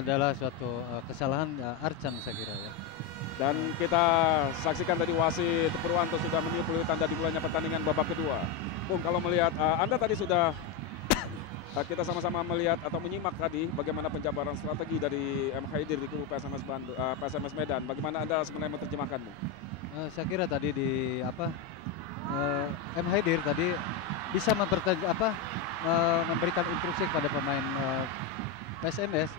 adalah suatu kesalahan Arcan saya kira ya. Dan kita saksikan tadi wasit Purwanto sudah meniup peluit tanda dimulainya pertandingan babak kedua. Bung, kalau melihat Anda tadi sudah kita sama-sama melihat atau menyimak tadi bagaimana penjabaran strategi dari M. Haidir di kubu PSMS Medan. Bagaimana Anda sebenarnya menerjemahkannya? Saya kira tadi di M. Haidir tadi bisa memberikan instruksi kepada pemain PSMS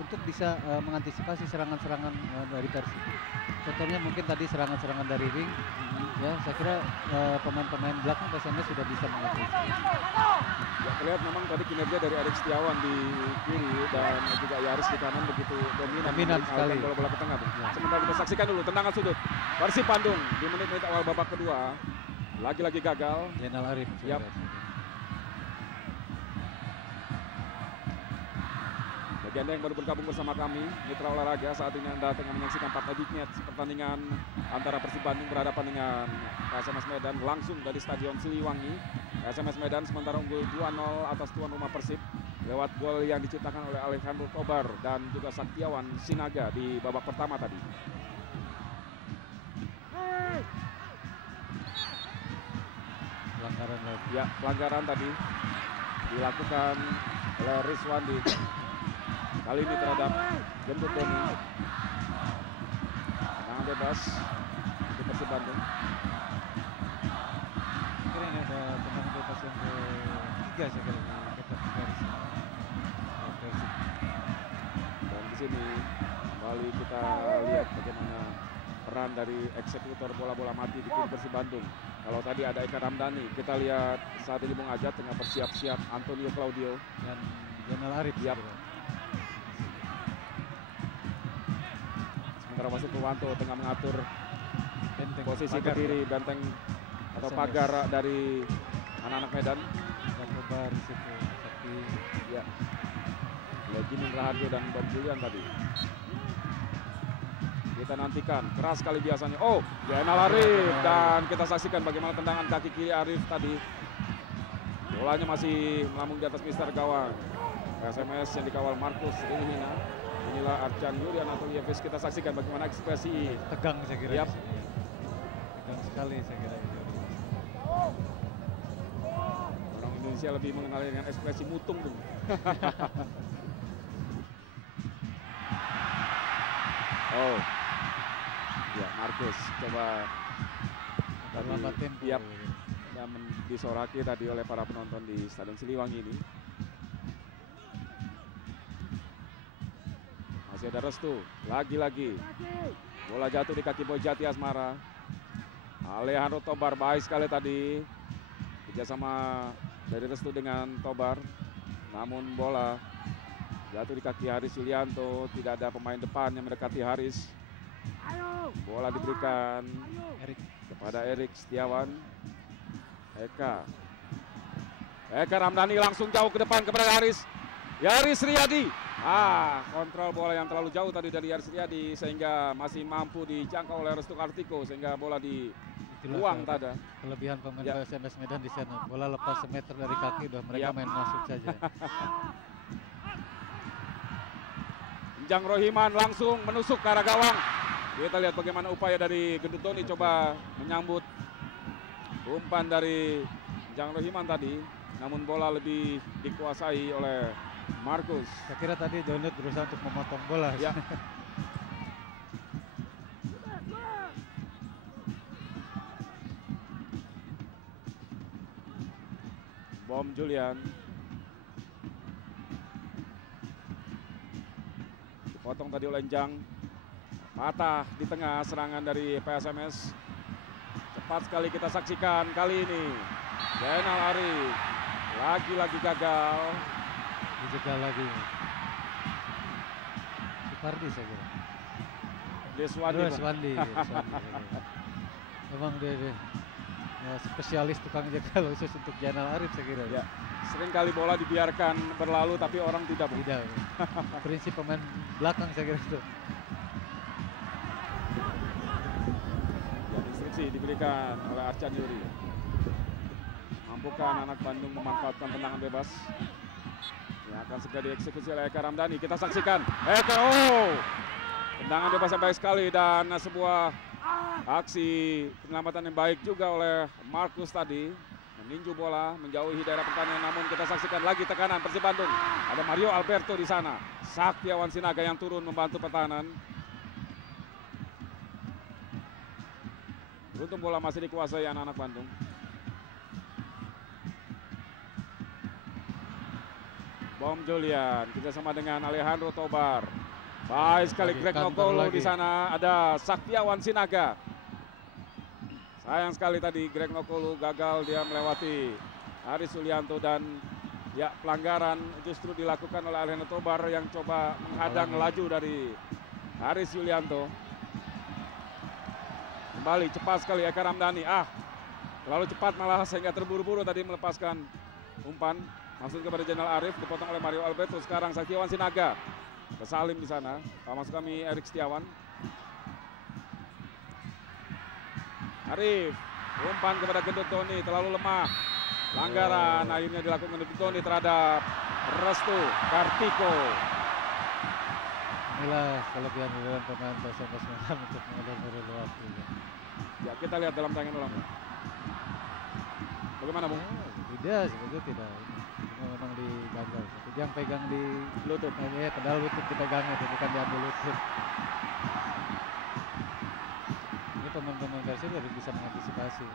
untuk bisa mengantisipasi serangan-serangan dari Persib. Contohnya mungkin tadi serangan-serangan dari wing. Ya, saya kira pemain-pemain belakang PSMS sudah bisa mengantisipasi. Ya, terlihat memang tadi kinerja dari Erik Setiawan di kiri dan juga Yaris di kanan begitu dominan sekali bola-bola ke tengah. Ya. Sementara kita saksikan dulu tendangan sudut Persib Bandung di menit-menit awal babak kedua. Lagi-lagi gagal. Zainal Arif. Yap. Bagi Anda yang baru bergabung bersama kami, Mitra Olahraga, saat ini Anda tengah menyaksikan Partnedik Match pertandingan antara Persib Bandung berhadapan dengan PSMS Medan langsung dari Stadion Siliwangi. PSMS Medan sementara unggul 2-0 atas tuan rumah Persib lewat gol yang diciptakan oleh Alejandro Tobar dan juga Saktiawan Sinaga di babak pertama tadi. Pelanggaran lagi. Ya, pelanggaran tadi dilakukan oleh Rizwandi. Kali ini terhadap Gendut Doni. Tendangan bebas untuk Persib Bandung. Kira ini ada tendangan bebas yang ketiga saya kira di dekat garis Persib. Dan di sini kembali kita lihat bagaimana peran dari eksekutor bola-bola mati di kubu Persib Bandung. Kalau tadi ada Eka Ramdhani, kita lihat saat ini Bung Ajat tengah bersiap-siap Antonio Claudio dan Zainal Arif. Yap. Sementara wasit Purwanto tengah mengatur Benteng, posisi pagar, berdiri benteng atau pagar dari anak-anak Medan. Dan Tobar di situ. Tapi ya, Leginin Raharjo dan Bom Julian tadi. Kita nantikan, keras sekali biasanya. Oh, Zainal Arif, dan kita saksikan bagaimana tendangan kaki kiri Arif tadi. Bolanya masih melambung di atas mister gawang. PSMS yang dikawal Markus Rinihina. Inilah Arcan Yulian atau Yevis. Kita saksikan bagaimana ekspresi tegang saya kira. Yap. Tegang sekali saya kira. Orang Indonesia lebih mengenali dengan ekspresi mutung. Oh. Ya, Markus coba lambat tempo. Yap, yang disoraki tadi oleh para penonton di Stadion Siliwangi ini. Masih ada Restu, lagi-lagi bola jatuh di kaki Boy Jati Asmara. Alejandro Tobar baik sekali tadi kerjasama dari Restu dengan Tobar, namun bola jatuh di kaki Haris Yulianto. Tidak ada pemain depan yang mendekati Haris. Bola diberikan kepada Erik Setiawan. Eka Ramdhani langsung jauh ke depan kepada Haris. Yaris Riyadi. Kontrol bola yang terlalu jauh tadi dari Yaris Riyadi sehingga masih mampu dijangkau oleh Restu Kartiko sehingga bola dibuang tadi. Kelebihan pemain PSMS Medan di sana. Bola lepas semeter dari kaki udah mereka main masuk saja. Jang Rohiman langsung menusuk ke arah gawang. Kita lihat bagaimana upaya dari Gendut Doni coba menyambut umpan dari Jang Rohiman tadi. Namun bola lebih dikuasai oleh Markus. Saya kira tadi Donut berusaha untuk memotong bola. Ya. Bom Julian. Dipotong tadi oleh Jang. Patah di tengah serangan dari PSMS. Cepat sekali kita saksikan kali ini. Zainal Arif lagi-lagi gagal. Dijegal lagi. Supardi saya kira. Deswandi. Memang dia ya, spesialis tukang jegal khusus untuk Zainal Arif saya kira. Ya. Sering kali bola dibiarkan berlalu tapi orang tidak. Prinsip pemain belakang saya kira itu. Diberikan oleh Arcan Yuri. Mampukah anak Bandung memanfaatkan tendangan bebas? yang akan segera dieksekusi oleh Eka Ramdhani. Kita saksikan Eka, tendangan bebas yang baik sekali dan sebuah aksi penyelamatan yang baik juga oleh Markus tadi, meninju bola menjauhi daerah pertandingan. Namun kita saksikan lagi tekanan Persib Bandung. Ada Mario Alberto di sana, Saktiawan Sinaga yang turun membantu pertahanan. Beruntung bola masih dikuasai anak-anak Bandung. Bom Julian kerjasama dengan Alejandro Tobar. Baik sekali Greg Nokolo di sana, ada Saktiawan Sinaga. Sayang sekali tadi Greg Nokolo gagal, dia melewati Haris Yulianto dan ya pelanggaran justru dilakukan oleh Alejandro Tobar yang coba menghadang laju dari Haris Yulianto. Kembali cepat sekali Eka Ramdhani, terlalu cepat malah sehingga terburu-buru tadi melepaskan umpan. Langsung kepada Jenderal Arif, dipotong oleh Mario Alberto. Sekarang Saktiawan Sinaga ke Salim di sana. Masuk kami Erik Setiawan. Arif, umpan kepada Gendut Tony, terlalu lemah. Pelanggaran akhirnya dilakukan Gendut Tony terhadap Restu Kartiko. Inilah kelebihan pemain PSMS Medan untuk mengalir waktu. Ya, kita lihat dalam tayangan ulang. Bagaimana, Bung? Tidak, sebetulnya tidak. Memang digagal. Yang pegang di lutut, pedal lutut dipegangnya, bukan diambil lutut. Ini pemain-pemain Persib harus bisa mengantisipasi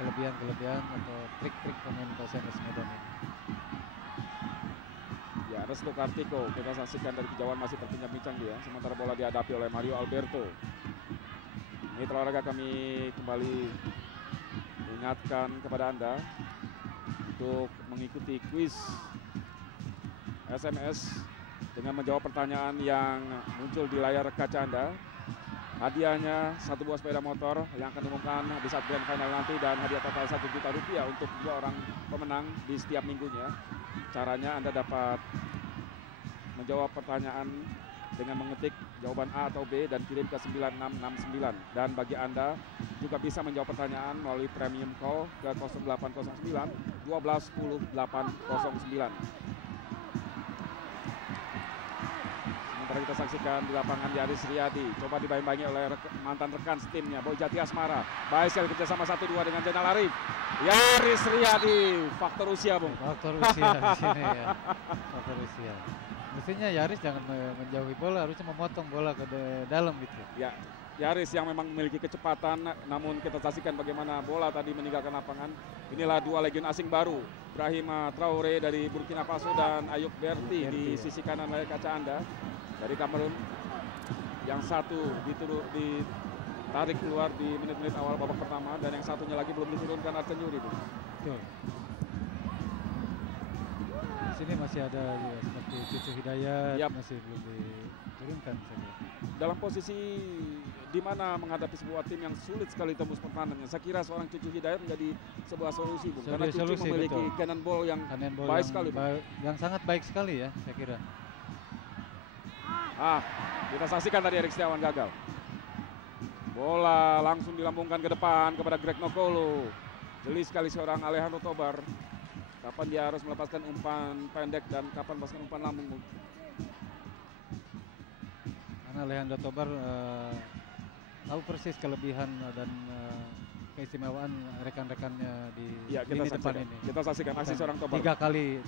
kelebihan atau trik-trik pemain PSMS Medan ini. Ya, Restu Kartiko kita saksikan dari kejauhan masih terpincang-pincang dia, sementara bola dihadapi oleh Mario Alberto. Mitra olahraga kami kembali ingatkan kepada Anda untuk mengikuti kuis SMS dengan menjawab pertanyaan yang muncul di layar kaca Anda. Hadiahnya 1 buah sepeda motor yang akan diumumkan di saat grand final nanti, dan hadiah total 1 juta rupiah untuk 2 orang pemenang di setiap minggunya. Caranya Anda dapat menjawab pertanyaan dengan mengetik jawaban A atau B dan kirim ke 9669. Dan bagi Anda juga bisa menjawab pertanyaan melalui premium call ke 0809 12 10 809. Sementara kita saksikan di lapangan Yaris Riyadi, coba dibayang-bayangi oleh mantan rekan setimnya Boy Jati Asmara. Baik sekali kerjasama 1-2 dengan Jenal Arif. Yaris Riyadi, faktor usia, Bung. Faktor usia di sini ya. Faktor usia. Mestinya Yaris jangan menjauhi bola, harusnya memotong bola ke dalam gitu. Ya, Yaris yang memang memiliki kecepatan, namun kita saksikan bagaimana bola tadi meninggalkan lapangan. Inilah 2 legion asing baru, Brahima Traore dari Burkina Faso dan Ayub Berti di sisi kanan layar kaca Anda dari Kamerun. Yang satu ditarik keluar di menit-menit awal babak pertama, dan yang satunya lagi belum diturunkan Arten Yuri. Betul. Di sini masih ada juga seperti Cucu Hidayat, masih belum diturunkan saja. Dalam posisi di mana menghadapi sebuah tim yang sulit sekali tembus pertahanannya, saya kira seorang Cucu Hidayat menjadi sebuah solusi, Bung. Karena Cucu memiliki cannonball yang baik sekali, yang sangat baik sekali ya, saya kira. Kita saksikan tadi Erik Setiawan gagal. Bola langsung dilambungkan ke depan kepada Greg Nokolo. Jeli sekali seorang Alejandro Tobar. Kapan dia harus melepaskan umpan pendek dan kapan melepaskan umpan lambung. Karena Alejandro Tobar tahu persis kelebihan dan keistimewaan rekan-rekannya di lini depan ini. Kita saksikan aksi seorang Tobar. 3 kali,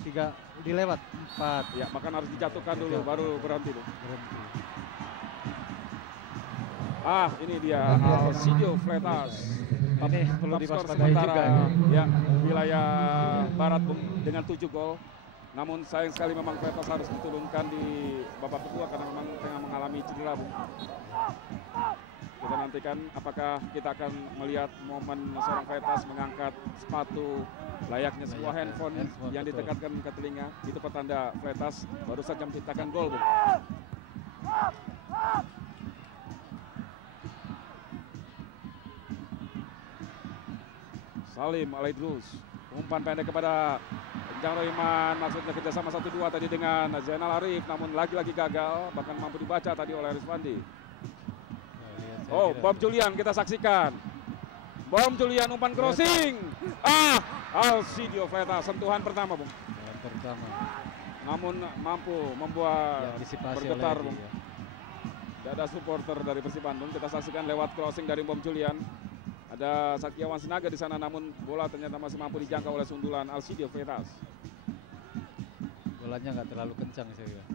dilewat 4. Ya, bahkan harus dijatuhkan dulu baru berhenti. Ini dia Alcidio Fleitas. Ini perlu diwaspadai juga ya, wilayah barat, Bung, dengan 7 gol. Namun sayang sekali memang Fleitas harus diturunkan di babak kedua karena memang tengah mengalami cedera, Bung. Kita nantikan apakah kita akan melihat momen seorang Fleitas mengangkat sepatu layaknya sebuah handphone yang ditekatkan ke telinga. Itu pertanda Fleitas baru saja menciptakan gol, Bung. Salim Alaidrus, umpan pendek kepada Jang Rohiman, maksudnya kerjasama 1-2 tadi dengan Zainal Arif, namun lagi-lagi gagal, bahkan mampu dibaca tadi oleh Rizwandi. Bom Julian kita saksikan. Bom Julian, umpan crossing. Alcidio Fleitas, sentuhan pertama, Bung. Pertama. namun mampu membuat Diantisipasi bergetar oleh Bung. Edi, ya. Tidak ada supporter dari Persib Bandung. Kita saksikan lewat crossing dari Bom Julian. Ada Saktiawan Sinaga di sana, namun bola ternyata masih mampu dijangkau oleh sundulan Alcidio Freitas. Bolanya nggak terlalu kencang saya kira.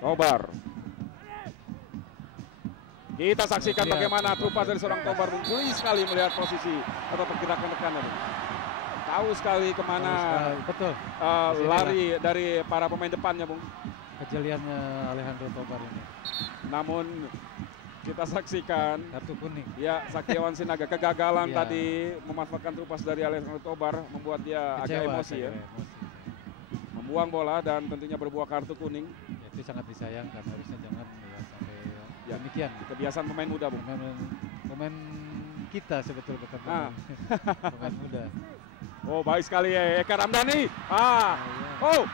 Tobar. Kita saksikan bagaimana trupas dari seorang Tobar jeli sekali melihat posisi atau pergerakan rekannya. Tahu sekali kemana Betul. lari dari para pemain depannya, Bung. Kejeliannya Alejandro Tobar ini. Namun kita saksikan Kartu kuning. ya Saktiawan Sinaga kegagalan Iya. tadi memanfaatkan trupas dari Alejandro Tobar membuat dia agak Kecewa, emosi saya ya. kira, emosi. Membuang bola dan tentunya berbuah kartu kuning. Ya, itu sangat disayangkan, harusnya jangan ya sampai Ya. demikian. Kebiasaan pemain muda, Bung. Pemain kita sebetulnya bukan Ah. pemain muda. Oh, baik sekali ya Eka Ramdhani. Oh,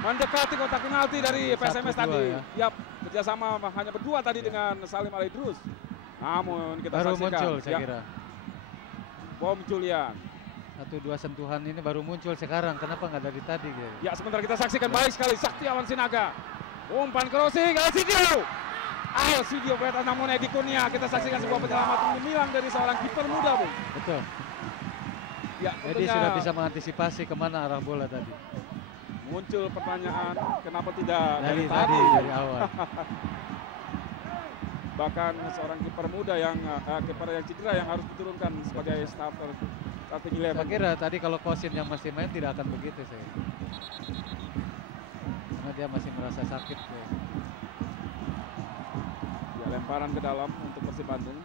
mendekati kotak penalti dari PSMS 1-2 tadi. ya. Yap, kerjasama hanya berdua tadi dengan Salim Alaidrus. Namun kita Baru saksikan muncul saya ya, kira. Bom Julian. Satu dua sentuhan ini baru muncul sekarang. Kenapa nggak dari tadi? Gitu? Ya, sebentar kita saksikan baik sekali Saktiawan Sinaga. Umpan crossing Alcidio Freitas, namun Edi Kurnia. Kita saksikan sebuah penyelamatan gemilang dari seorang kiper muda, Bung. Betul. Ya, Jadi sudah bisa mengantisipasi kemana arah bola tadi. muncul pertanyaan kenapa tidak dari Tadi tadi. dari awal. Bahkan seorang kiper muda yang kiper yang cedera yang harus diturunkan sebagai starting Saya 11. kira tadi kalau Kosin yang masih main tidak akan begitu saya kira. Karena dia masih merasa sakit. Ya. Ya, lemparan ke dalam untuk Persib Bandung.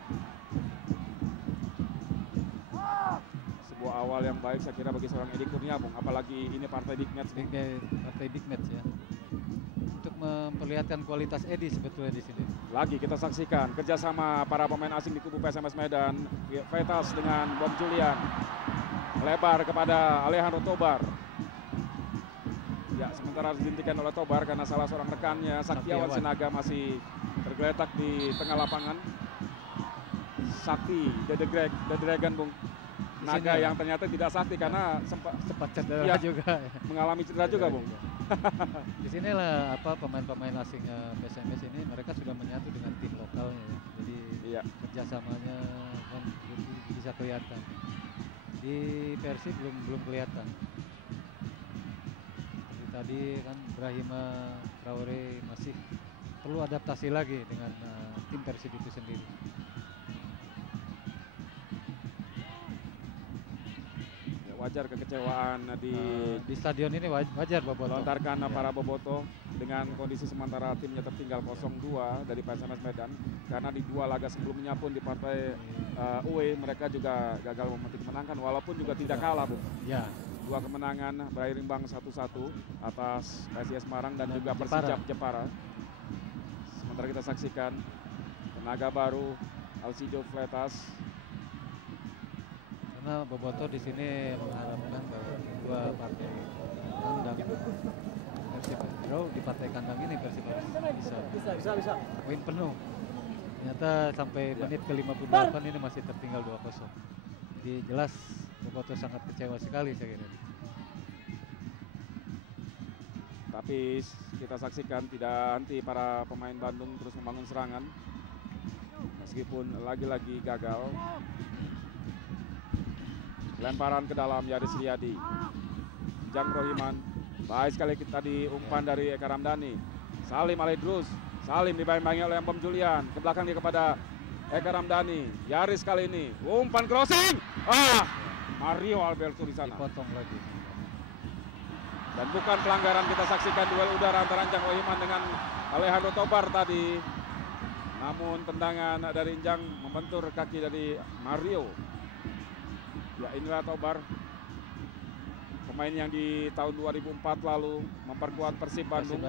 Sebuah awal yang baik saya kira bagi seorang Edi Kurnia, Bung. Apalagi ini partai big match. Partai big match ya. Untuk memperlihatkan kualitas Edi sebetulnya di sini. Lagi kita saksikan kerjasama para pemain asing di kubu PSMS Medan. Freitas dengan Bom Julian. Lebar kepada Alejandro Tobar. Ya, sementara harus dihentikan oleh Tobar karena salah seorang rekannya Saktiawan Sinaga masih tergeletak di tengah lapangan. Sakti, The Dragon, Bung. Naga yang ternyata tidak sakti karena sempat cedera juga. Mengalami cedera juga, Bung. Di sinilah pemain-pemain asing PSMS ini mereka sudah menyatu dengan tim lokalnya. Jadi kerjasamanya kan bisa kelihatan. Di Persib belum kelihatan. Jadi tadi kan Brahima Traore masih perlu adaptasi lagi dengan tim Persib itu sendiri. Wajar kekecewaan di stadion ini wajar Boboto. Lontarkan para Boboto dengan kondisi sementara timnya tertinggal 0-2 dari PSMS Medan karena di dua laga sebelumnya pun di partai away mereka juga gagal memetik kemenangan walaupun juga tidak kalah, Bung. Ya. Dua kemenangan berakhir imbang 1-1 atas PSIS Semarang dan juga Persijap Jepara. Sementara kita saksikan tenaga baru Alcidio Freitas. Karena Boboto di sini mengharapkan bahwa dua partai kandang Persib draw di partai kandang ini Persib harus bisa poin penuh. Ternyata sampai menit ke 58 ini masih tertinggal 2-0. Jadi jelas Boboto sangat kecewa sekali saya kira. Tapi kita saksikan tidak henti para pemain Bandung terus membangun serangan meskipun lagi-lagi gagal. Lemparan ke dalam Yaris Riyadi. Jang Rohiman. Baik sekali tadi umpan dari Eka Ramdhani. Salim Alaidrus. Salim dibayang-bayangi oleh Bom Julian. Ke belakang dia kepada Eka Ramdhani. Yaris kali ini. Umpan crossing. Mario Alberto di sana. Dipotong lagi. Dan bukan pelanggaran, kita saksikan duel udara antara Jang Rohiman dengan Alejandro Tobar tadi. Namun tendangan dari Jang membentur kaki dari Mario. Ya, inilah Tobar, pemain yang di tahun 2004 lalu memperkuat Persib Bandung.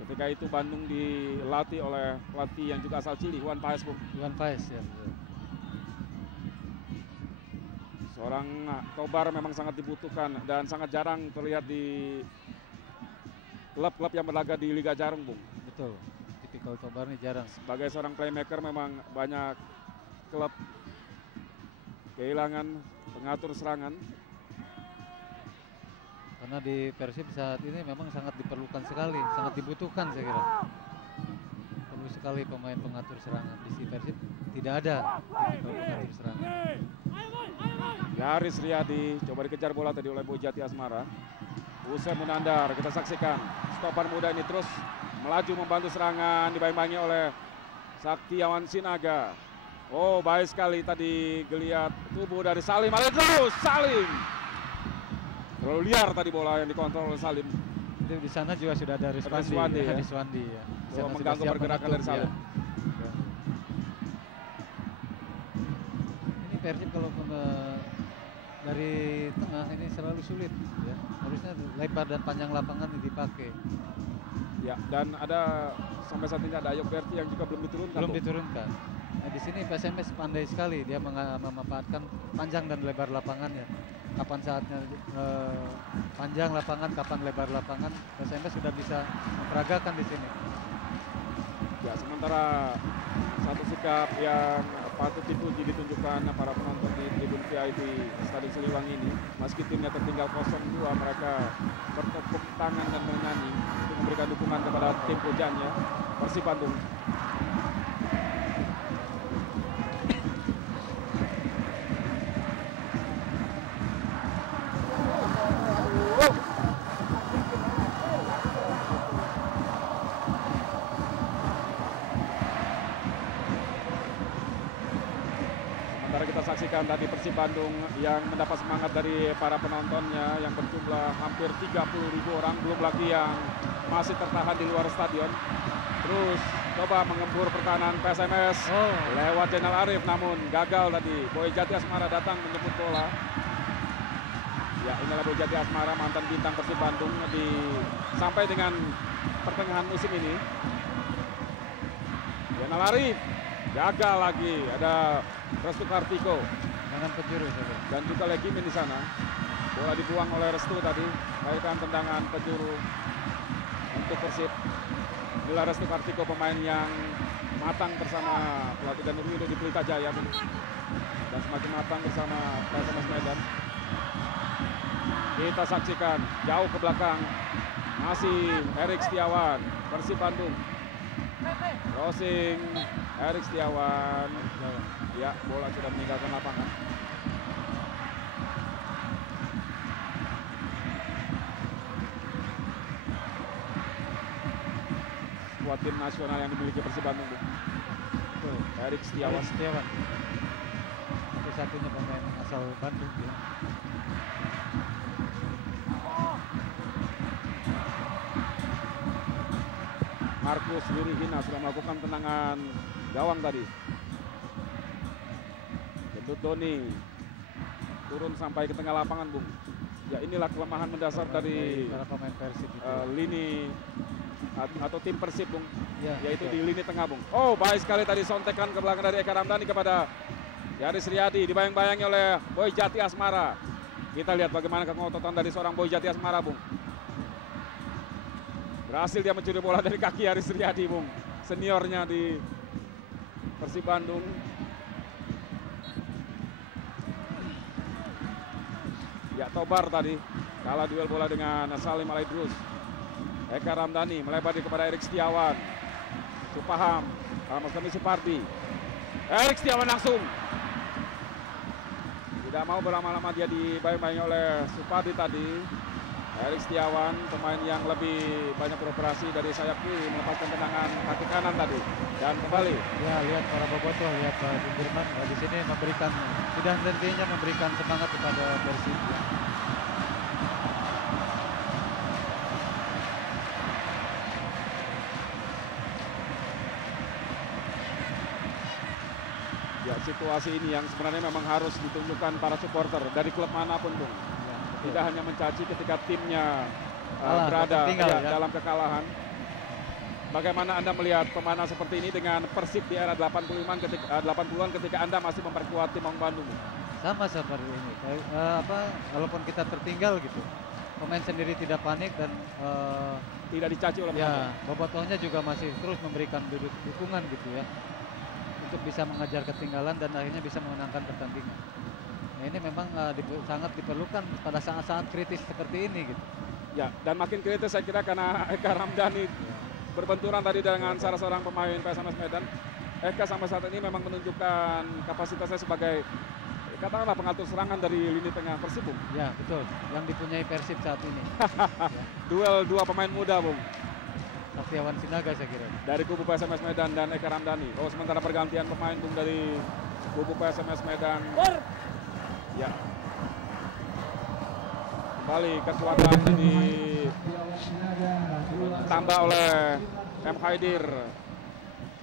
Ketika itu Bandung dilatih oleh pelatih yang juga asal Chili, Juan Paez, Bung. Juan Paez ya. Seorang Tobar memang sangat dibutuhkan dan sangat jarang terlihat di klub-klub yang berlaga di Liga Jarum, Bung. Betul, tipikal Tobar ini jarang. Sebagai seorang playmaker memang banyak klub kehilangan pengatur serangan. Karena di Persib saat ini memang sangat diperlukan sekali, sangat dibutuhkan saya kira. Perlu sekali pemain pengatur serangan. Di Persib tidak ada pengatur serangan. Yaris Riyadi coba dikejar bola tadi oleh Boy Jati Asmara. Usai Munandar, kita saksikan stopan muda ini terus melaju membantu serangan, dibayang-bayangi oleh Saktiawan Sinaga. Oh, baik sekali tadi geliat tubuh dari Salim. Terus Salim. Terlalu liar tadi bola yang dikontrol oleh Salim. Di sana juga sudah ada Riswandi ya. Riswandi ya. Mengganggu pergerakan dari Salim. Ya. Ini Persib kalau dari tengah ini selalu sulit ya. Harusnya lebar dan panjang lapangan dipakai. Ya, dan ada sampai saat ini ada Ayok Berti yang juga belum diturunkan. Belum diturunkan. Nah, di sini PSMS pandai sekali dia memanfaatkan panjang dan lebar lapangannya. Kapan saatnya panjang lapangan, kapan lebar lapangan, PSMS sudah bisa memperagakan di sini. Ya, sementara satu sikap yang patut dipuji ditunjukkan para penonton di tribun VIP Stadion Siliwangi ini. Meski timnya tertinggal 0-2, mereka bertepuk tangan dan bernyanyi untuk memberikan dukungan kepada tim pujannya, Persib Bandung. Kita saksikan tadi Persib Bandung yang mendapat semangat dari para penontonnya yang berjumlah hampir 30.000 orang, belum lagi yang masih tertahan di luar stadion. Terus coba mengembur pertahanan PSMS lewat Jenal Arif, namun gagal tadi. Boy Jati Asmara datang menjemput bola. Ya, inilah Boy Jati Asmara, mantan bintang Persib Bandung sampai dengan pertengahan musim ini. Jenal Arif gagal lagi, ada Restu Kartiko dengan penjuru dan juga Legimin di sana. Bola dibuang oleh Restu tadi, baikkan tendangan penjuru untuk Persib. Inilah Restu Kartiko, pemain yang matang bersama pelatih Danur Wido di Pelita Jaya dan semakin matang bersama PSMS Medan. Kita saksikan jauh ke belakang masih Erik Setiawan, Persib Bandung. Crossing Erik Setiawan. Ya, bola sudah meninggalkan lapangan. Skuad tim nasional yang dimiliki Persib Bandung. Erik Setiawan. Satu-satunya pemain asal Bandung ya. Markus Wirihina sudah melakukan tendangan gawang tadi. Gendut Doni turun sampai ke tengah lapangan, Bung. Ya, inilah kelemahan mendasar dari para pemain Persib lini atau tim Persib, Bung. Ya, yaitu di lini tengah, Bung. Oh, baik sekali tadi sontekan ke belakang dari Eka Ramdhani kepada Yaris Riyadi, dibayang-bayangi oleh Boy Jati Asmara. Kita lihat bagaimana kengototan dari seorang Boy Jati Asmara, Bung. Berhasil dia mencuri bola dari kaki Yaris Riyadi, Bung. Seniornya di Persib Bandung. Ya, Tobar tadi kalah duel bola dengan Salim Alaidrus. Eka Ramdhani melebar kepada Erik Setiawan. Supaham, Mas Kami Supardi. Erik Setiawan langsung. Tidak mau berlama-lama, dia dibayang-bayangi oleh Supardi tadi. Erik Setiawan, pemain yang lebih banyak beroperasi dari sayap kiri, melepaskan tendangan kaki kanan tadi. Dan kembali. Ya, lihat para bobotoh, lihat Pak Sudirman di sini memberikan, sudah hentinya memberikan semangat kepada Persib. Ya, situasi ini yang sebenarnya memang harus ditunjukkan para supporter dari klub manapun, Bung. Tidak hanya mencaci ketika timnya berada dalam kekalahan. Bagaimana Anda melihat pemanasan seperti ini dengan Persib di era 80-an ketika Anda masih memperkuat tim Maung Bandung? Sama seperti ini. Walaupun kita tertinggal gitu, pemain sendiri tidak panik dan tidak dicaci oleh penonton. Ya, bobotohnya juga masih terus memberikan dukungan gitu ya, untuk bisa mengejar ketinggalan dan akhirnya bisa memenangkan pertandingan. Nah, ini memang sangat diperlukan pada saat-saat kritis seperti ini gitu. Ya, dan makin kritis saya kira karena Eka Ramdhani berbenturan tadi dengan salah seorang pemain PSMS Medan. Eka sampai saat ini memang menunjukkan kapasitasnya sebagai katakanlah pengatur serangan dari lini tengah Persib, Bung. Ya, betul. Yang dipunyai Persib saat ini. Duel dua pemain muda, Bung. Saktiawan Sinaga saya kira. Dari kubu PSMS Medan dan Eka Ramdhani. Oh, sementara pergantian pemain, Bung, dari kubu PSMS Medan. Ya. Kembali kekuatan ditambah oleh M. Haidir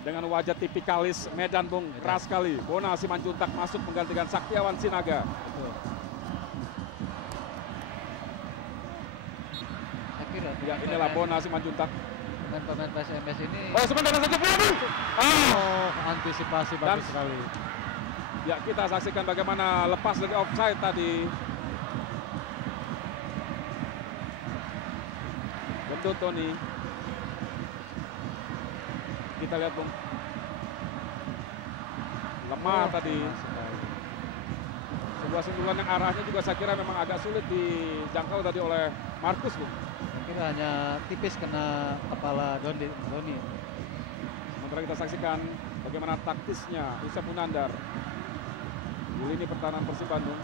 dengan wajah tipikalis Medan, Bung, keras sekali. Bona Simanjuntak masuk menggantikan Saktiawan Sinaga. Betul. Saya kira Ya, inilah Bona Simanjuntak. Pemain-pemain PSMS ini. Oh, sebentar saja, Bung. Oh, antisipasi bagus sekali. Ya, kita saksikan bagaimana lepas dari offside tadi. Gendut Tony. Kita lihat, Bung. Lemah tadi. Sebuah sentuhan yang arahnya juga saya kira memang agak sulit dijangkau tadi oleh Markus, Bung. Saya kira hanya tipis kena kepala Doni. Sementara kita saksikan bagaimana taktisnya Yusuf Munandar di lini pertahanan Persib Bandung.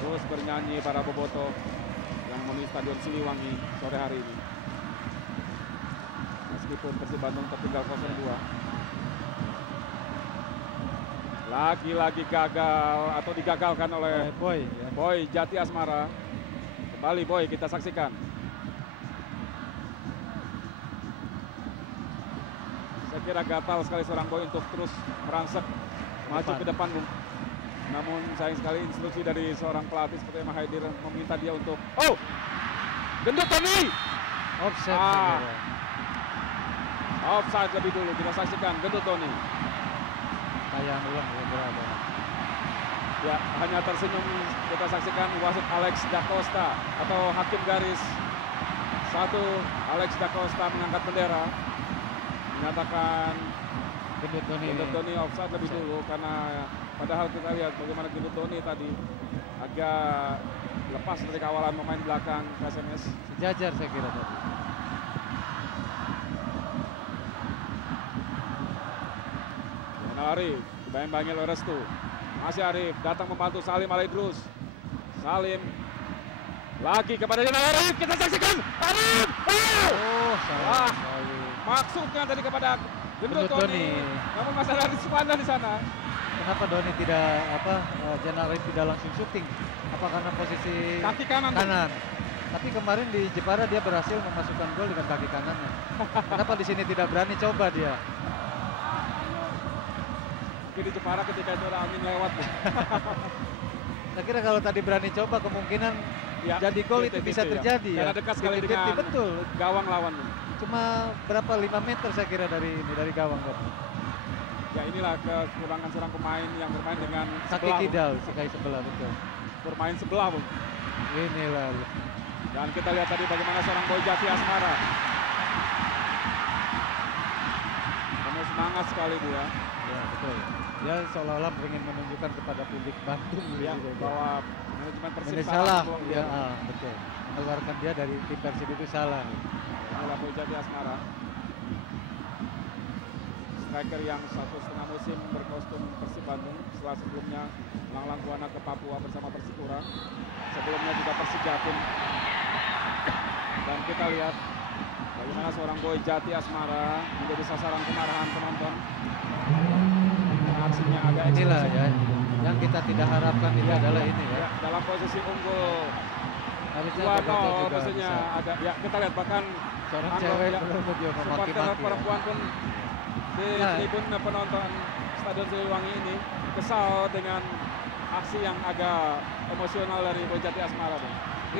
Terus bernyanyi para bobotoh yang memenuhi Stadion Siliwangi sore hari ini. Meskipun Persib Bandung tertinggal 0-2. Lagi-lagi gagal atau digagalkan oleh Boy Jati Asmara. Kembali Boy kita saksikan. Saya kira gatal sekali seorang Boy untuk terus merangsek maju ke depan, Bung. Namun sayang sekali instruksi dari seorang pelatih seperti Emma Haidir meminta dia untuk gendut Tony. Offside. Offside lebih dulu kita saksikan gendut Tony. Tayang ulang berada. Ya, hanya tersenyum kita saksikan wasit Alex Da Costa atau hakim garis 1 Alex Da Costa mengangkat bendera menyatakan Gendut Tony offside lebih dulu karena padahal kita lihat bagaimana Gendut Tony tadi agak lepas dari kawalan pemain belakang PSMS. Sejajar saya kira tadi. Arif, bayang-bayangin oleh Restu. Masih Arif, datang membantu Salim Alaidrus. Salim lagi kepada Arif, kita saksikan Arif. Oh, salah. Maksudnya tadi kepada Gendut Tony. Namun masalah di Sumanda di sana. Kenapa Doni tidak Arif tidak langsung syuting? Apa karena posisi kaki kanan? Tapi kemarin di Jepara dia berhasil memasukkan gol dengan kaki kanannya. Kenapa di sini tidak berani coba dia? Di Jepara ketika itu ada angin lewat. Saya kira kalau tadi berani coba kemungkinan ya, jadi gol itu bisa terjadi ya. Karena dekat sekali dengan betul gawang lawan. Cuma berapa 5 meter saya kira dari gawang. Ya inilah kekurangan seorang pemain yang bermain dengan kaki kidal, kaki sebelah betul. Bermain sebelah, Bung. Inilah. Dan kita lihat tadi bagaimana seorang Boy Jati Asmara. Penuh semangat sekali dia. Ya betul. Dia seolah-olah ingin menunjukkan kepada publik Bandung ya, bahwa manajemen Persib salah. Ya, betul. Mengeluarkan dia dari tim Persib itu salah. Inilah Boy Jati Asmara. Striker yang 1,5 musim berkostum Persib Bandung setelah sebelumnya melanglang buana ke Papua bersama Persipura. Sebelumnya juga Persib Jatim. Dan kita lihat bagaimana seorang Boy Jati Asmara menjadi sasaran kemarahan penonton. Aksinya agak inilah ya yang kita tidak harapkan itu adalah ini ya. Dalam posisi unggul harusnya 2-0 maksudnya ada ya kita lihat bahkan seorang cewek belum dia supporter perempuan pun di tribun penonton Stadion Siliwangi ini kesal dengan aksi yang agak emosional dari Boy Jati Asmara.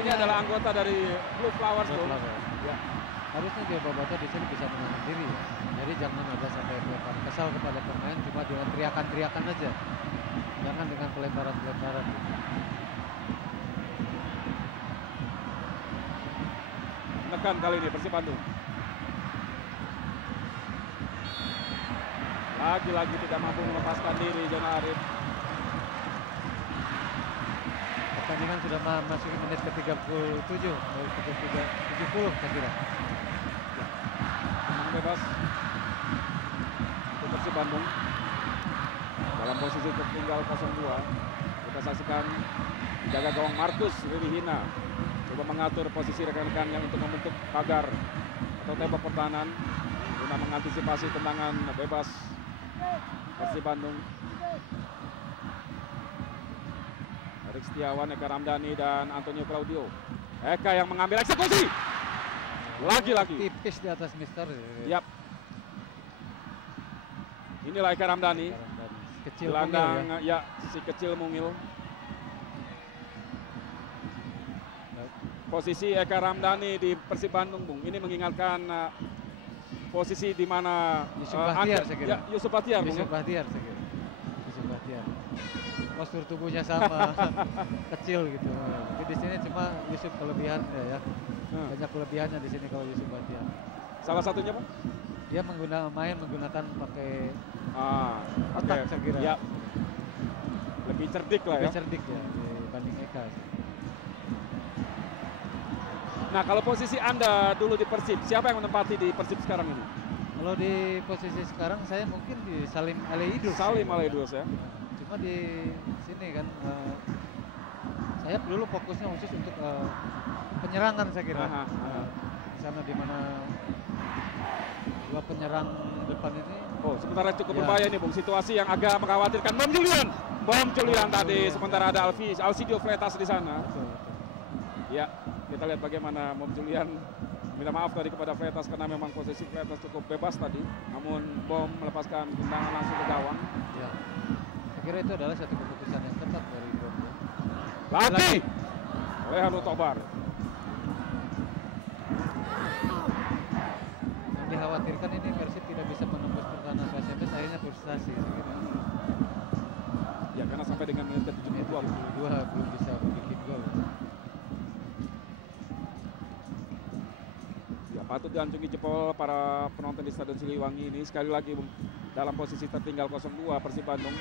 Ini adalah anggota dari Blue Flowers. Ya. Harusnya dia Bobotoh di sini bisa menahan diri ya. Jadi jangan ada sampai kesal kepada pemain cuma dengan teriakan-teriakan aja. Jangan dengan pelemparan-pelemparan. Menekan kali ini Persib Bandung. Lagi-lagi tidak mampu melepaskan diri Jonal Arif. Pertandingan sudah masuk menit ke-37, 70 saya kira. Tenang bebas untuk Persib Bandung dalam posisi tertinggal 0-2. Kita saksikan jaga gawang Markus Ridihina coba mengatur posisi rekan-rekannya untuk membentuk pagar atau tembok pertahanan guna mengantisipasi tendangan bebas Persib Bandung. Erik Setiawan, Eka Ramdhani dan Antonio Claudio. Eka yang mengambil eksekusi. Lagi-lagi Tipis di atas Mister. Yap. Inilah Eka Ramdhani. Kecil Gelandang ya, si kecil mungil. Posisi Eka Ramdhani di Persib Bandung, Bung. Ini mengingatkan posisi di mana Yusuf Bahtiar, saya kira. Ya, Yusuf Bahtiar, Bung. Yusuf Bahtiar, saya kira. Yusuf Bahtiar. Postur tubuhnya sama, kecil gitu. Tapi di sini cuma Yusuf kelebihan ya. Banyak kelebihannya di sini kalau Yusuf Bahtiar. Salah satunya, Pak? Dia menggunakan pakai otak, saya kira. Ya. Lebih cerdik lah ya. Lebih cerdik ya dibanding Eka. Nah, kalau posisi Anda dulu di Persib, siapa yang menempati di Persib sekarang ini? Kalau di posisi sekarang saya mungkin di Salim Alaidus. Salim Alaidus ya. Cuma di sini kan saya dulu fokusnya khusus untuk penyerangan saya kira. Di sana di mana dua penyerang depan ini. Oh, sementara cukup berbahaya nih, Bung. Situasi yang agak mengkhawatirkan. Bom Julian tadi, sementara ada Alcidio Freitas di sana. Betul. Ya, kita lihat bagaimana Bom Julian minta maaf tadi kepada Freitas karena memang posisi Freitas cukup bebas tadi. Namun Bom melepaskan tendangan langsung ke gawang. Ya. Saya kira itu adalah satu keputusan yang tepat dari Bom. Lagi oleh Hanu Tobar. Yang dikhawatirkan ini Persib tidak bisa menembus pertahanan PSMS, akhirnya frustasi. Ya, karena sampai dengan menit ke-72 belum bisa bikin gol. Ya, patut diacungi jempol para penonton di Stadion Siliwangi ini. Sekali lagi, Bung, dalam posisi tertinggal 0-2 Persib Bandung.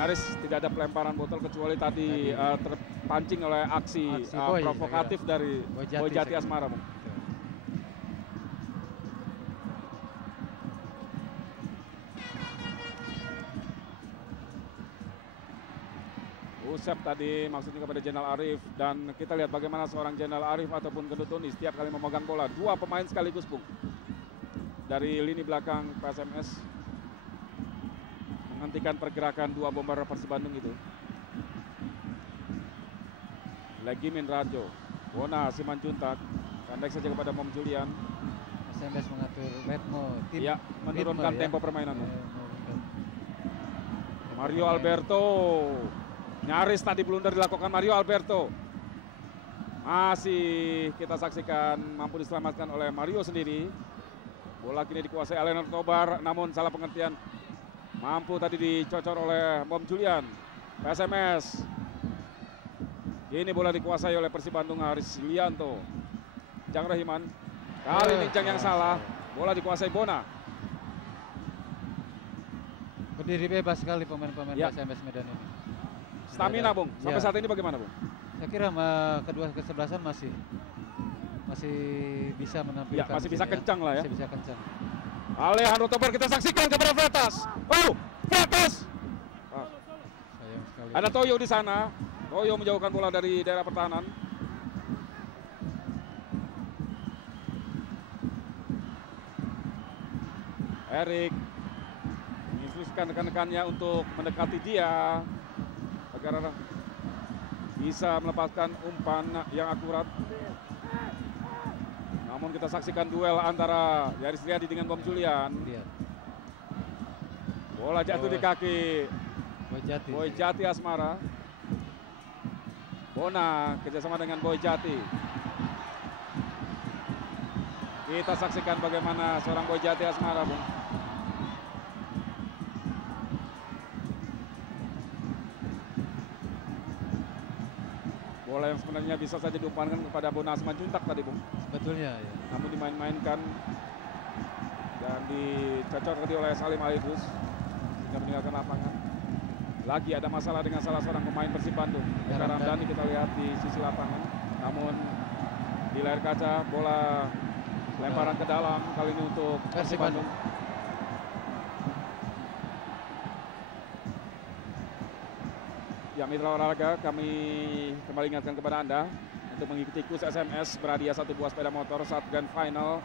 Nyaris tidak ada pelemparan botol kecuali tadi terpancing oleh aksi provokatif dari Boy Jati Asmara, Bung. Usep tadi maksudnya kepada Jenal Arif, dan kita lihat bagaimana seorang Jenal Arif ataupun Gendut Doni setiap kali memegang bola. Dua pemain sekaligus, Bung, dari lini belakang PSMS menghentikan pergerakan dua bomber Persib Bandung itu. Legimin Rajo, Bona Simanjuntak, pendek saja kepada Mom Julian. PSMS mengatur ritme tim. Ya, menurunkan tempo permainan. Mario Pemain. Alberto. Nyaris tadi blunder dilakukan Mario Alberto. Masih kita saksikan mampu diselamatkan oleh Mario sendiri. Bola kini dikuasai Alenor Tobar, namun salah pengertian. Mampu tadi dicocor oleh Bom Julian. PSMS. Ini bola dikuasai oleh Persib Bandung, Haris Lianto. Jang Rahiman. Kali ini Jang yang salah. Bola dikuasai Bona. Berdiri bebas sekali pemain-pemain PSMS Medan ini. Stamina, Bung. Sampai saat ini bagaimana, Bung? Saya kira kedua kesebelasan masih bisa menampilkan. Ya, masih bisa kencang lah ya. Masih bisa kencang. Alejandro Tobar kita saksikan kepada Freitas. Oh, Freitas. Sayang sekali. Ada Toyo di sana. Toyo menjauhkan bola dari daerah pertahanan. Erik menginstruksikan rekan-rekannya untuk mendekati dia agar bisa melepaskan umpan yang akurat. Namun kita saksikan duel antara Yaris Riyadi dengan Bom Julian. Bola jatuh di kaki Boy Jati Asmara. Bona kerjasama dengan Boy Jati. Kita saksikan bagaimana seorang Boy Jati Asmara, Bung. Bola yang sebenarnya bisa saja diumpankan kepada Bona Simanjuntak tadi, Bung. Sebetulnya ya. Namun dimain-mainkan dan dicocok tadi oleh Salim Alaidus. meninggalkan lapangan. Lagi ada masalah dengan salah seorang pemain Persib Bandung. Eka Ramdhani kita lihat di sisi lapangan. Namun di layar kaca bola lemparan ke dalam kali ini untuk Persib Bandung. Ya, mitra olahraga, kami kembali ingatkan kepada Anda untuk mengikuti kuis SMS berhadiah 1 buah sepeda motor saat grand final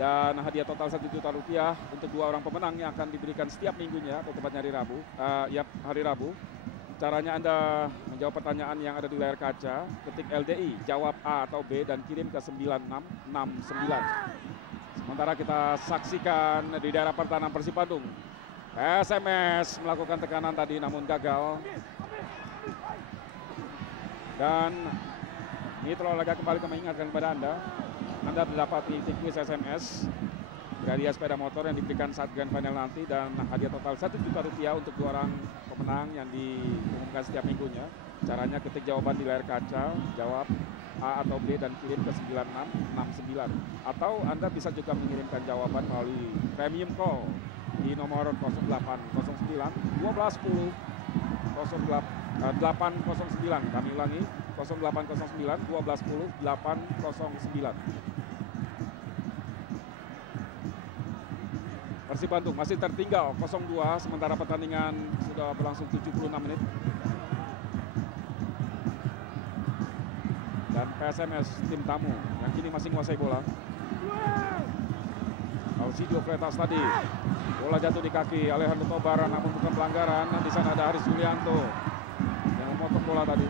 dan hadiah total Rp1.000.000 untuk 2 orang pemenang yang akan diberikan setiap minggunya atau tepatnya hari Rabu. Hari Rabu. Caranya Anda menjawab pertanyaan yang ada di layar kaca, ketik LDI, jawab A atau B dan kirim ke 9669. Sementara kita saksikan di daerah pertahanan Persib Bandung. SMS melakukan tekanan tadi namun gagal. Dan mitra olahraga kembali kami ingatkan kepada Anda dapat mengikuti kuis SMS berhadiah sepeda motor yang diberikan saat grand final nanti dan hadiah total Rp1.000.000 untuk 2 orang pemenang yang diumumkan setiap minggunya. Caranya ketik jawaban di layar kaca, jawab A atau B dan kirim ke 9669. Atau Anda bisa juga mengirimkan jawaban melalui premium call di nomor 0809 1210 809. Kami ulangi 0809 1210 809. Persib Bandung masih tertinggal 0-2 sementara pertandingan sudah berlangsung 76 menit. Dan PSMS tim tamu yang kini masih menguasai bola. Alcidio Freitas tadi. Bola jatuh di kaki Alejandro Tobar namun bukan pelanggaran. Di sana ada Aris Yulianto yang memotong bola tadi.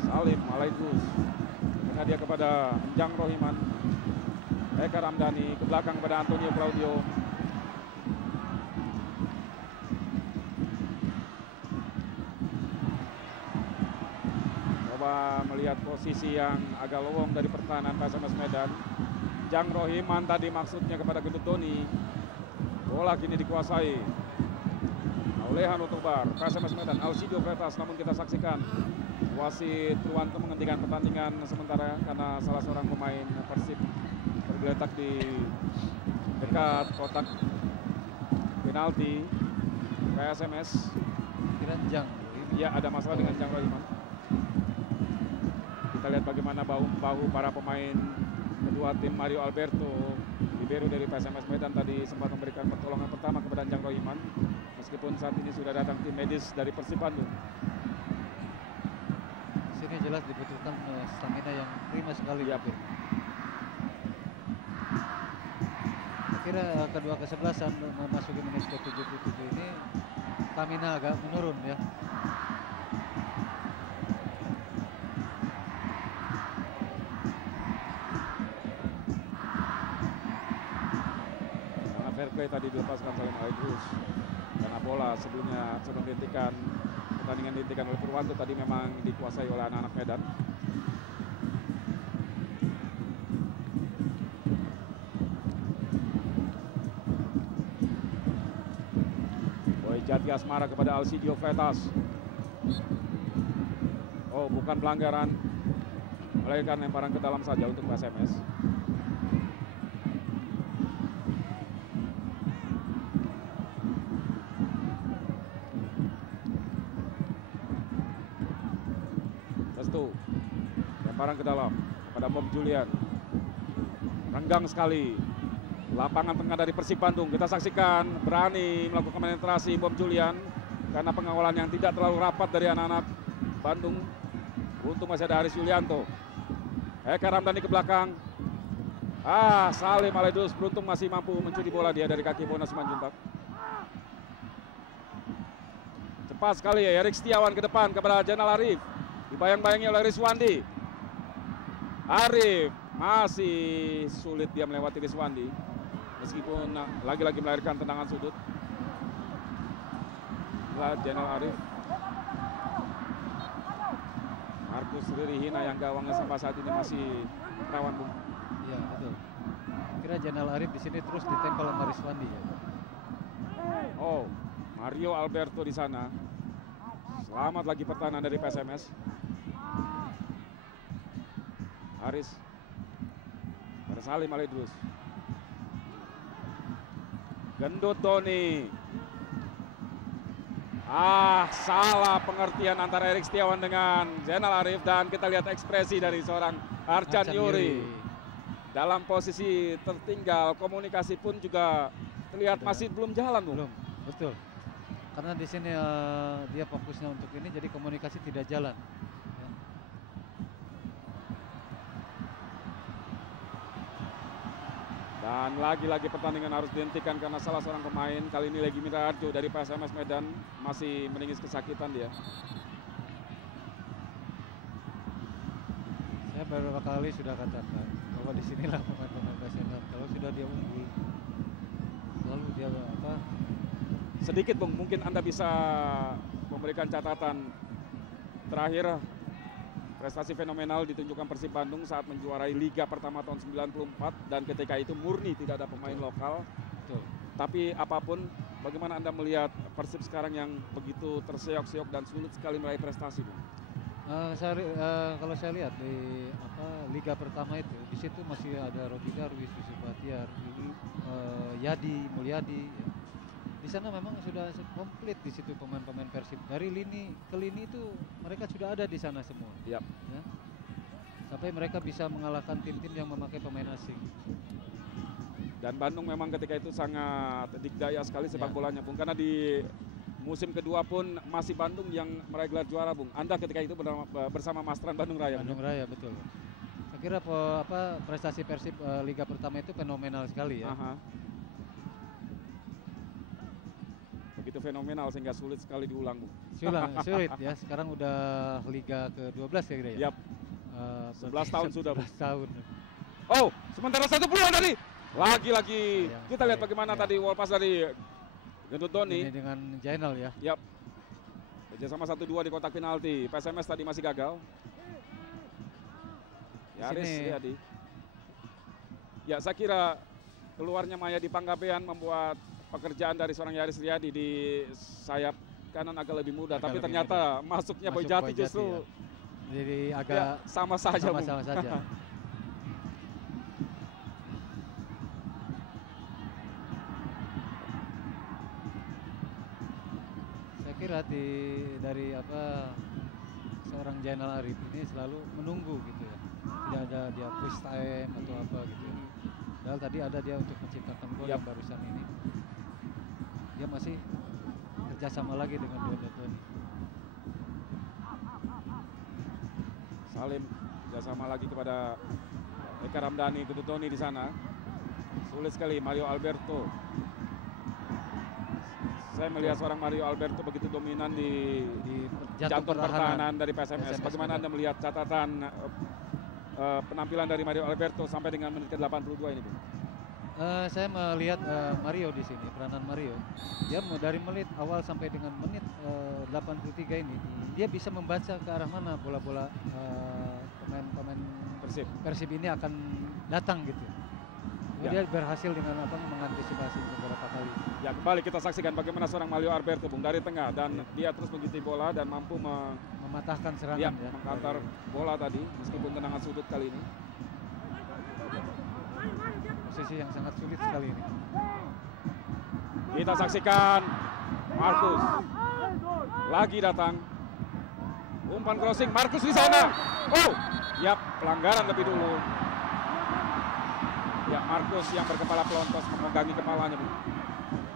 Salim Alaidrus. Tengah dia kepada Jang Rohiman. Eka Ramdhani ke belakang kepada Antonio Claudio. Coba melihat posisi yang agak lowong dari pertahanan PSMS Medan. Jang Rohiman tadi maksudnya kepada Gendut Doni. Bola kini dikuasai oleh Alejandro Tobar. PSMS Medan, Alcidio Freitas, namun kita saksikan wasit Ruanto menghentikan pertandingan sementara karena salah seorang pemain Persib tergeletak di dekat kotak penalti PSMS. Kira Jang. Ya, ada masalah dengan Jang Rohiman. Kita lihat bagaimana bahu para pemain kedua tim. Mario Alberto libero dari PSMS Medan tadi sempat memberikan pertolongan pertama kepada Jang Rohiman meskipun saat ini sudah datang tim medis dari Persib Bandung. Sini jelas dibutuhkan stamina yang prima sekali. Ya. Kira kedua kesebelasan memasuki menit ke-77 ini stamina agak menurun ya. Karena fair play tadi dilepaskan Salim Alaidrus karena bola sebelumnya sebelum dihentikan pertandingan dihentikan oleh Purwanto tadi memang dikuasai oleh anak-anak Medan. Jati Asmara kepada Alcidio Freitas. Oh, bukan pelanggaran, melainkan lemparan ke dalam saja untuk PSMS. Restu, lemparan ke dalam kepada Bob Julian. Renggang sekali lapangan tengah dari Persib Bandung. Kita saksikan berani melakukan penetrasi Bob Julian karena pengawalan yang tidak terlalu rapat dari anak-anak Bandung. Untung masih ada Aris Yulianto. Eka Ramdhani ke belakang. Salim Alaidrus beruntung masih mampu mencuri bola dia dari kaki Bona Simanjuntak. Cepat sekali ya Erik Setiawan ke depan kepada Jainal Arif. Dibayang-bayangi oleh Rizwandi. Arif masih sulit dia melewati Rizwandi. Meskipun lagi-lagi melahirkan tendangan sudut. Jainal Arif. Markus Ririhina yang gawangnya sampai saat ini masih rawan, Bung. Iya, betul. Kira Jainal Arif di sini terus ditempel sama Rizwandi ya. Oh, Mario Alberto di sana. Selamat lagi pertahanan dari PSMS. Aris pada Salim Alaidrus. Gendut Doni. Salah pengertian antara Erik Setiawan dengan Zainal Arif, dan kita lihat ekspresi dari seorang Arcan Yuri. Dalam posisi tertinggal, komunikasi pun juga terlihat masih belum jalan, Bung. Belum, betul. Karena di sini dia fokusnya untuk ini, jadi komunikasi tidak jalan. Dan lagi-lagi pertandingan harus dihentikan karena salah seorang pemain, kali ini Legi Mirarjo dari PSMS Medan, masih meningis kesakitan dia. Saya beberapa kali sudah katakan bahwa di sinilah pemain-pemain PSMS kalau sudah dia unggul, lalu dia Sedikit, Bung, mungkin Anda bisa memberikan catatan terakhir. Prestasi fenomenal ditunjukkan Persib Bandung saat menjuarai Liga pertama tahun 94, dan ketika itu murni tidak ada pemain lokal. Betul. Tapi apapun, bagaimana Anda melihat Persib sekarang yang begitu terseok-seok dan sulit sekali meraih prestasi, Bung? Kalau saya lihat di Liga pertama itu, di situ masih ada Robi Darwis, Yusuf Bahtiar, Yadi Mulyadi. Ya. Di sana memang sudah komplit di situ pemain-pemain Persib. Dari lini ke lini itu mereka sudah ada di sana semua. Yap. Ya. Sampai mereka bisa mengalahkan tim-tim yang memakai pemain asing. Dan Bandung memang ketika itu sangat dikdaya sekali sepak bolanya, Bung. Karena di musim kedua pun masih Bandung yang meraih gelar juara, Bung. Anda ketika itu bersama Mastran Bandung Raya. Bandung Raya, betul. Saya kira prestasi Persib Liga pertama itu fenomenal sekali ya. Begitu fenomenal sehingga sulit sekali diulang, Bung. Sulit ya, sekarang udah Liga ke-12 kira-kira ya. Yap. 11 tahun sudah, Bung. 11 tahun. Oh, sementara satu peluang tadi. Lagi-lagi kita lihat bagaimana tadi wall pass dari Gendut Doni. Ini dengan Jainal ya. Yap. Kerjasama 1-2 di kotak penalti. PSMS tadi masih gagal. Yaris Riyadi. Ya, saya kira keluarnya Mayadi Panggabean membuat pekerjaan dari seorang Yaris Riyadi di sayap kanan agak lebih mudah. Tapi ternyata masuknya Boy Jati justru ya. Jadi agak sama saja. Sama saja. Saya kira dari seorang Zainal Arif ini selalu menunggu gitu ya. Tidak ada dia push time atau apa gitu ya. Padahal tadi ada dia untuk menciptakan gol yang barusan ini. Dia masih kerjasama lagi dengan Gendut Doni. Salim kerjasama lagi kepada Eka Ramdhani, Gendut Doni di sana. Sulit sekali Mario Alberto. Saya melihat seorang Mario Alberto begitu dominan di jantung pertahanan dari PSMS. Bagaimana Anda melihat catatan penampilan dari Mario Alberto sampai dengan menit ke-82 ini, Bung? Saya melihat Mario di sini, peranan Mario. Dia dari menit awal sampai dengan menit 83 ini, dia bisa membaca ke arah mana bola-bola pemain-pemain Persib ini akan datang gitu. Dia berhasil dengan mengantisipasi beberapa kali. Ya, kembali kita saksikan bagaimana seorang Mario Alberto, Bung, dari tengah dan dia terus mengikuti bola dan mampu mematahkan serangan mengkantar bola tadi meskipun tendangan sudut kali ini. Posisi yang sangat sulit sekali ini. Kita saksikan Markus lagi datang. Umpan crossing Markus di sana. Oh, pelanggaran lebih dulu. Ya, Markus yang berkepala pelontos memegangi kepalanya, Bu.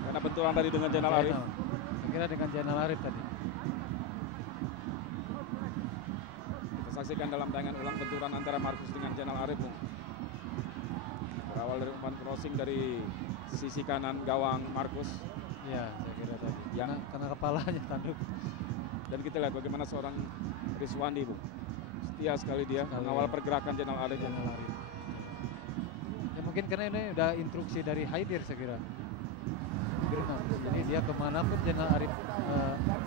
Karena benturan tadi dengan Zainal Arif. Saya kira dengan Zainal Arif tadi. Kita saksikan dalam tayangan ulang benturan antara Markus dengan Zainal Arif, Bu. Berawal dari umpan crossing dari sisi kanan gawang Markus. Ya, saya kira tadi. Ya. Karena kepalanya tanduk. Dan kita lihat bagaimana seorang Rizwandi, Bu. Setia sekali dia mengawal pergerakan Zainal Arif. Mungkin karena ini udah instruksi dari Haidir saya kira. Jadi dia kemanapun Zainal Arif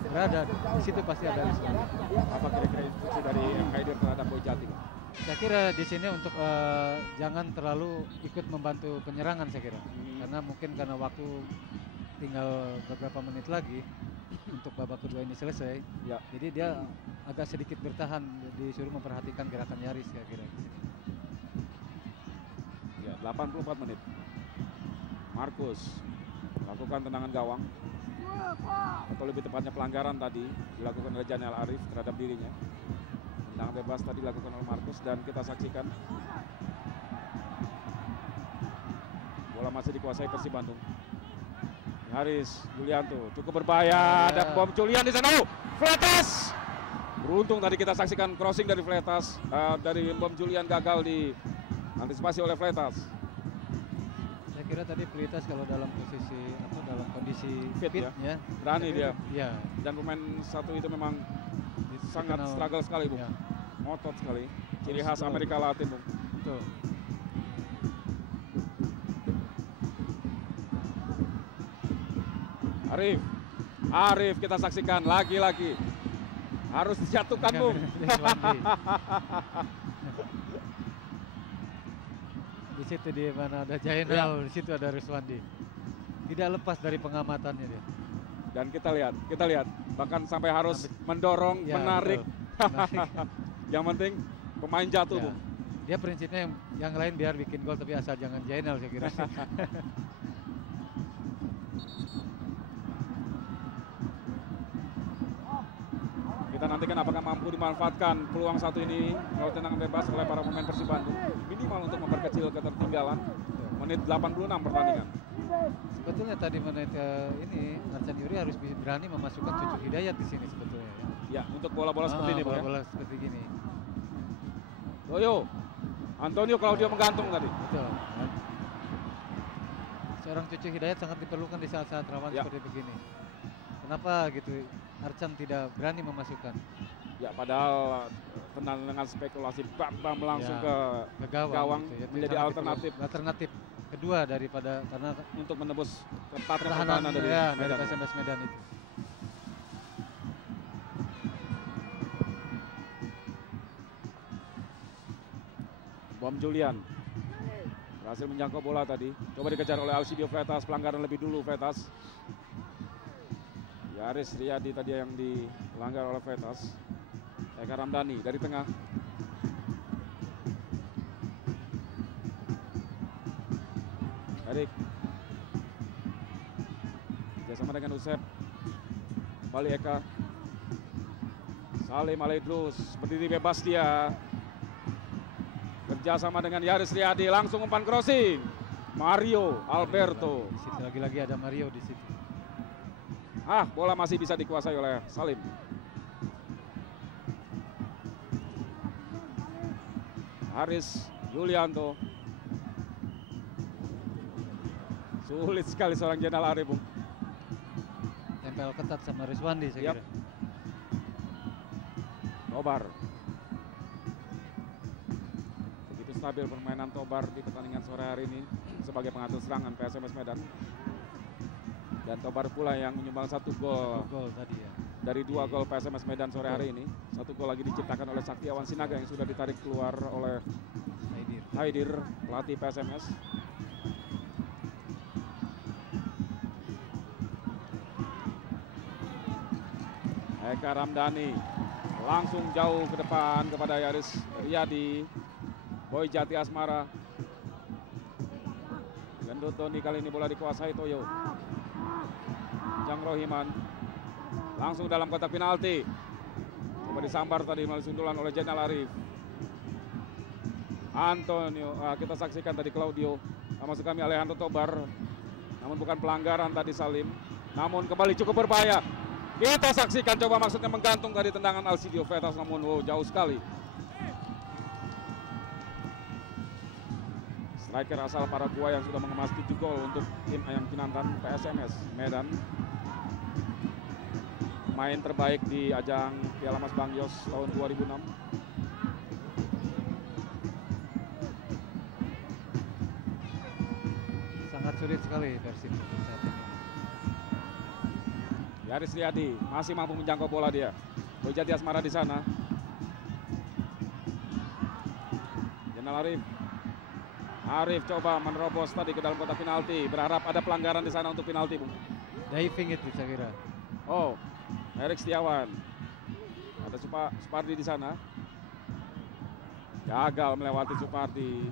berada, di situ pasti ada Rizwandi. Apa kira-kira instruksi dari Haidir terhadap Boy Jati? Saya kira di sini untuk jangan terlalu ikut membantu penyerangan saya kira. Karena mungkin karena waktu tinggal beberapa menit lagi untuk babak kedua ini selesai. Ya. Jadi dia agak sedikit bertahan, disuruh memperhatikan gerakan Yaris saya kira. 84 menit. Markus melakukan tendangan gawang. Atau lebih tepatnya pelanggaran tadi dilakukan oleh Janel Arif terhadap dirinya. Tendangan bebas tadi dilakukan oleh Markus dan kita saksikan bola masih dikuasai Persib Bandung. Haris Julianto cukup berbahaya, ada bom Julian di sana. Fletas. Beruntung tadi kita saksikan crossing dari Fletas, dari bom Julian gagal diantisipasi oleh Fletas. Saya kira tadi Pelitas kalau dalam posisi dalam kondisi Fit ya. Berani dia. Ya. Dan pemain satu itu memang sangat struggle sekali, Bung. Ya. Ngotot sekali. Ciri khas Amerika Latin, Bung. Betul. Arif kita saksikan lagi-lagi. Harus dijatuhkan, Bung. Di situ di mana ada Jainal, di situ ada Riswandi. Tidak lepas dari pengamatannya dia. Dan kita lihat, bahkan sampai harus mendorong, menarik. Yang penting pemain jatuh, Bung. Dia prinsipnya yang lain biar bikin gol tapi asal jangan Jainal, saya kira. Kita nantikan apakah mampu dimanfaatkan peluang satu ini kalau tendangan bebas oleh para pemain Persib Bandung minimal untuk memperkecil ketertinggalan. Menit 86 pertandingan. Sebetulnya tadi menit ini Arcan Yuri harus berani memasukkan Cucu Hidayat di sini sebetulnya. Ya, untuk bola-bola seperti ini, bola seperti gini. Toyo, Antonio Claudio menggantung tadi. Betul. Seorang Cucu Hidayat sangat diperlukan di saat-saat rawan seperti begini. Kenapa gitu Arcan tidak berani memasukkan? Ya, padahal dengan spekulasi bam langsung ke gawang gitu, menjadi alternatif kedua daripada karena untuk menebus pertahanan dari PSMS Medan itu. Bom Julian berhasil menjangkau bola tadi. Coba dikejar oleh Alcidio Fletas, pelanggaran lebih dulu Fletas. Haris Riyadi tadi yang dilanggar oleh Fletas. Eka Ramdhani dari tengah. Erik. Bersama dengan Usep. Kembali Eka. Salim Alaidrus berdiri bebas dia. Kerjasama dengan Haris Riyadi, langsung umpan crossing. Mario Alberto. Di situ lagi-lagi ada Mario di situ. Bola masih bisa dikuasai oleh Salim. Haris Julianto. Sulit sekali seorang Jainal Arif, Bung. Tempel ketat sama Riswandi saya kira. Tobar. Begitu stabil permainan Tobar di pertandingan sore hari ini sebagai pengatur serangan PSMS Medan. Dan Tobar pula yang menyumbang satu gol tadi ya. Dari 2 gol PSMS Medan sore hari ini. 1 gol lagi diciptakan oleh Saktiawan Sinaga yang sudah ditarik keluar oleh Haidir, pelatih PSMS. Eka Ramdhani langsung jauh ke depan kepada Haris Riyadi. Boy Jati Asmara. Gendut Doni kali ini bola dikuasai Toyo. Jang Rohiman langsung dalam kotak penalti. Coba disambar tadi melalui sundulan oleh Jainal Arif. Antonio, kita saksikan tadi Claudio. Maksud kami Alejandro Tobar. Namun bukan pelanggaran tadi Salim. Namun kembali cukup berbahaya. Kita saksikan coba maksudnya menggantung tadi tendangan Alcidio Fletas, namun jauh sekali. Striker asal Paraguay yang sudah mengemas 7 gol untuk tim Ayam Kinantan PSMS Medan. Main terbaik di ajang Piala Mas Bang Yos tahun 2006. Sangat sulit sekali Persib saat ini. Haris Riyadi masih mampu menjangkau bola dia. Boy Jati Asmara di sana. Jainal Arif coba menerobos tadi ke dalam kotak penalti. Berharap ada pelanggaran di sana untuk penalti, Bung. Diving itu saya kira. Erik Setiawan. Ada Supardi di sana. Gagal melewati Supardi.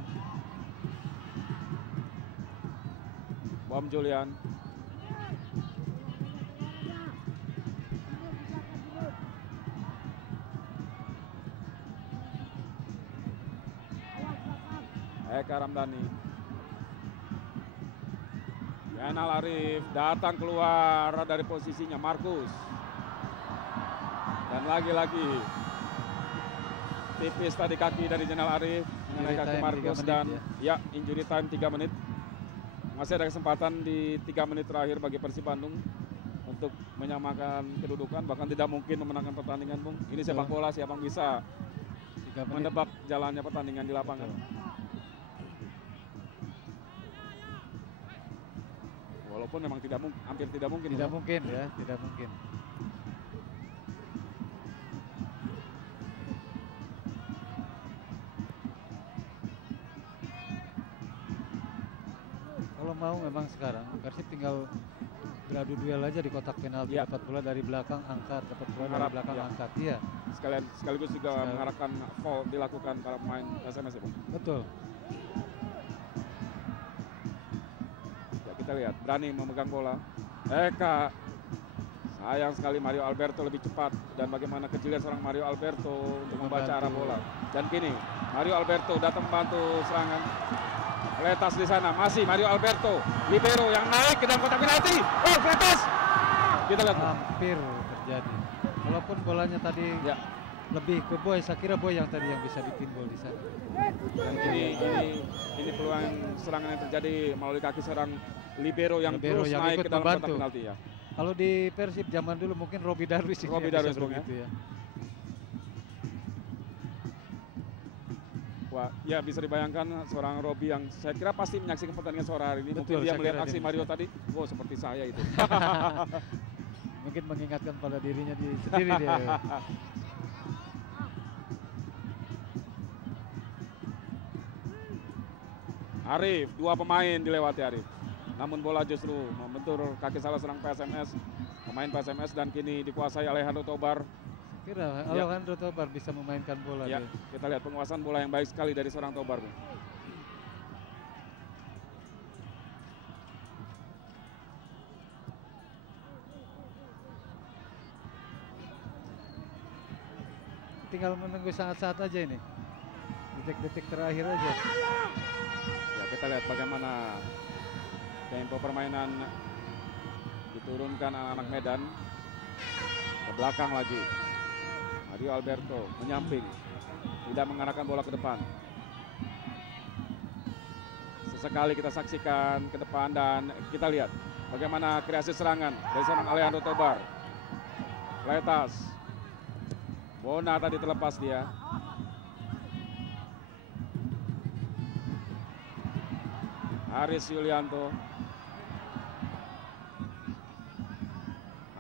Bom Julian. Eka Ramdhani. Zainal Arif datang keluar dari posisinya Markus. Dan lagi-lagi tipis tadi kaki dari Zainal Arif mengenai kaki Markus dan ya injury time 3 menit. Masih ada kesempatan di 3 menit terakhir bagi Persib Bandung untuk menyamakan kedudukan, bahkan tidak mungkin memenangkan pertandingan, Bung. Ini sepak bola, siapa yang bisa menebak jalannya pertandingan di lapangan. Walaupun memang hampir tidak mungkin. Tidak mungkin ya, tidak mungkin. Kalau mau memang sekarang Persib tinggal beradu duel aja di kotak penalti, dapat bola dari belakang angkat, dapat bola dari belakang angkat. Iya. Sekaligus juga mengharapkan foul dilakukan para pemain SMS ya, Bung. Betul. Ya, kita lihat berani memegang bola. Eka. Sayang sekali Mario Alberto lebih cepat, dan bagaimana kejelian seorang Mario Alberto untuk membaca arah bola. Dan kini Mario Alberto datang membantu serangan. Kletas di sana, masih Mario Alberto, libero yang naik ke dalam kotak penalti. Oh, Kletas! Kita lihat. Hampir terjadi. Walaupun bolanya tadi lebih ke Boy, saya kira Boy yang tadi yang bisa ditimbul di sana. Dan ini peluang serangan yang terjadi melalui kaki serang libero yang terus yang naik ke dalam kotak penalti ya. Kalau di Persib zaman dulu mungkin Robi Darwis begitu ya. Wah, ya bisa dibayangkan seorang Robi yang saya kira pasti menyaksikan pertandingan sore hari ini. Betul, mungkin dia melihat aksi Mario tadi, oh seperti saya itu. Mungkin mengingatkan pada dirinya sendiri dia. Arif, 2 pemain dilewati Arif. Namun bola justru membentur kaki salah seorang PSMS, pemain PSMS, dan kini dikuasai Alejandro Tobar. Kira Alejandro Tobar bisa memainkan bola. Ya, kita lihat penguasaan bola yang baik sekali dari seorang Tobar. Tinggal menunggu saat-saat aja ini, detik-detik terakhir aja. Ya, kita lihat bagaimana tempo permainan diturunkan anak-anak Medan ke belakang lagi. Mario Alberto menyamping, tidak mengarahkan bola ke depan. Sesekali kita saksikan ke depan dan kita lihat bagaimana kreasi serangan dari seorang Alejandro Tobar. Kletas, Bona tadi terlepas dia. Aris Yulianto,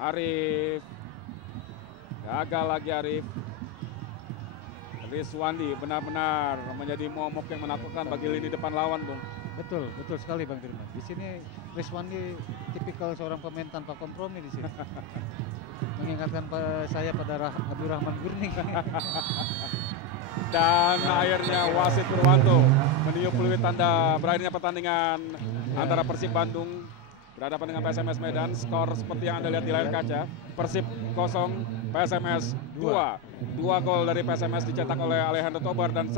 Arif, gagal lagi Arif. Rizwandi benar-benar menjadi momok yang menakutkan bagi lini depan lawan, Bung. Betul sekali Bang Dirman. Di sini Rizwandi tipikal seorang pemain tanpa kompromi di sini. Mengingatkan saya pada Abdurrahman Gurning. Dan akhirnya wasit Purwanto meniup peluit tanda berakhirnya pertandingan antara Persib Bandung berhadapan dengan PSMS Medan. Skor seperti yang Anda lihat di layar kaca, Persib 0, PSMS 2. 2 gol dari PSMS dicetak oleh Alejandro Tobar dan